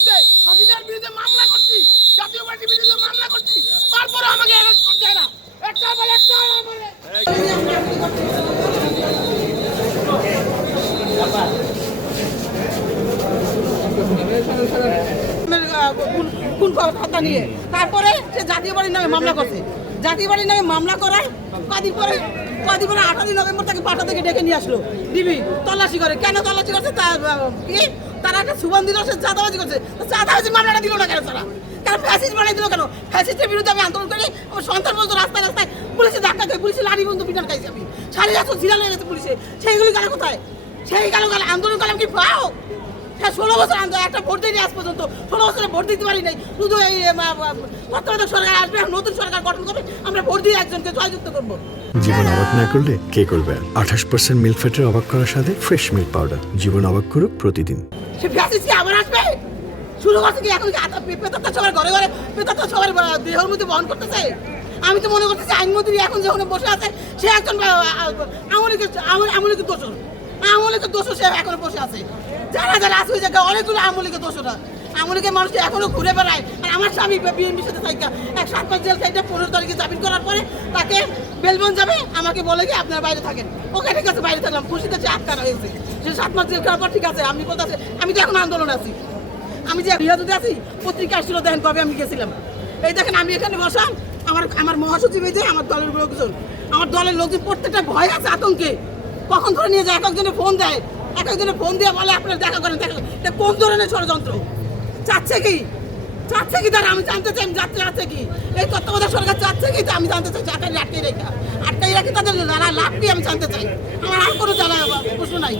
হাসিনার বিরুদ্ধে মামলা করছি, জাতীয় পার্টির বিরুদ্ধে মামলা করছি, তারপরে আমাকে অ্যারেস্ট করতে হয় না। একটা বলে একটা বলে কোন কথা নিয়ে তারপরে সে জাতীয় বাড়ির নামে মামলা করছে। জাতীয় বাড়ির নামে মামলা করার কদিন পরে 18 নভেম্বর তাকে পাটা থেকে ডেকে নিয়ে আসলো ডিবি তল্লাশি করে। কেন তল্লাশি করছে? তারা একটা সুবান দিল, সে চাঁদাবাজি করছে। চাঁদাবাজি মামলাটা দিল না কেন? তারা কেন ফ্যাসিস্ট বানাই দিল কেন? ফ্যাসিস্টের বিরুদ্ধে আমি আন্দোলন করি, আমার সন্তান বলতো রাস্তায় রাস্তায় পুলিশে ধাক্কা খাই, পুলিশে লাঠি বন্ধু পিটান খাইছি আমি, 7.5 জিরাল হয়ে গেছে পুলিশে। সেইগুলি গেল কোথায়? সেই গেল আন্দোলন করলাম কি পাও? হ্যাঁ, 16 বছর একটা ভোট দিইনি আজ পর্যন্ত, 16 বছরে ভোট দিতে পারি নাই। শুধু এই তত্ত্বাবধায়ক সরকার আসবে, নতুন সরকার গঠন করবে, আমরা ভোট দিয়ে একজনকে জয়যুক্ত করবো। জীবন অবাক না করলে কে করবে? 28% মিল্ক ফ্যাটের অবাক করার সাথে ফ্রেশ মিল্ক পাউডার। জীবন অবাক করুক প্রতিদিন। সে ফ্যাসিস্ট কি আবার আসবে? শুরু করছে কি এখন? পেতাত্তা সবার ঘরে ঘরে পেতাত্তা সবার দেহের মধ্যে বহন করতেছে। আমি তো মনে করতেছি আইনমন্ত্রী এখন যখন বসে আছে সে একজন আমলিকের দোষর, আমলিকের দোষর সে এখন বসে আছে। যারা যারা আছে ওই জায়গায় অনেকগুলো আমলিকের দোষরা, আমলিকের মানুষ এখনো ঘুরে বেড়ায়। আর আমার স্বামী বিএনপির সাথে থাকা 7 মাস জেল খাইতে 15 তারিখে জামিন করার পরে তাকে বেলবন যাবে, আমাকে বলে কি আপনার বাইরে থাকেন। ওকে ঠিক আছে, বাইরে থাকলাম, খুশিতে সে আটকানো হয়েছে। সে 7 মাস জেল খাওয়ার পর ঠিক আছে, আমি বলতে আমি তো এখন আন্দোলন আছি। আমি যে রিয়াজুতে আছি, পত্রিকা আসছিল, দেখেন কবে আমি গেছিলাম। এই দেখেন আমি এখানে বসাম, আমার মহাসচিব এই যে আমার দলের লোকজন, আমার দলের লোকজন প্রত্যেকটা ভয় আছে, আতঙ্কে। কখন ধরে নিয়ে যায়, এক একজনে ফোন দেয়, এক একজনে ফোন দিয়ে বলে আপনার দেখা করেন। এটা কোন ধরনের ষড়যন্ত্র? চাচ্ছে কি তারা? আমি জানতে চাই, আমি চাচ্ছে কি এই তত্ত্বাবধায়ক সরকার চাচ্ছে কি? আমি জানতে চাই। আটকাই রাখি তাদের লাভ কি আমি জানতে চাই। আমার আর কোনো জানা প্রশ্ন নাই।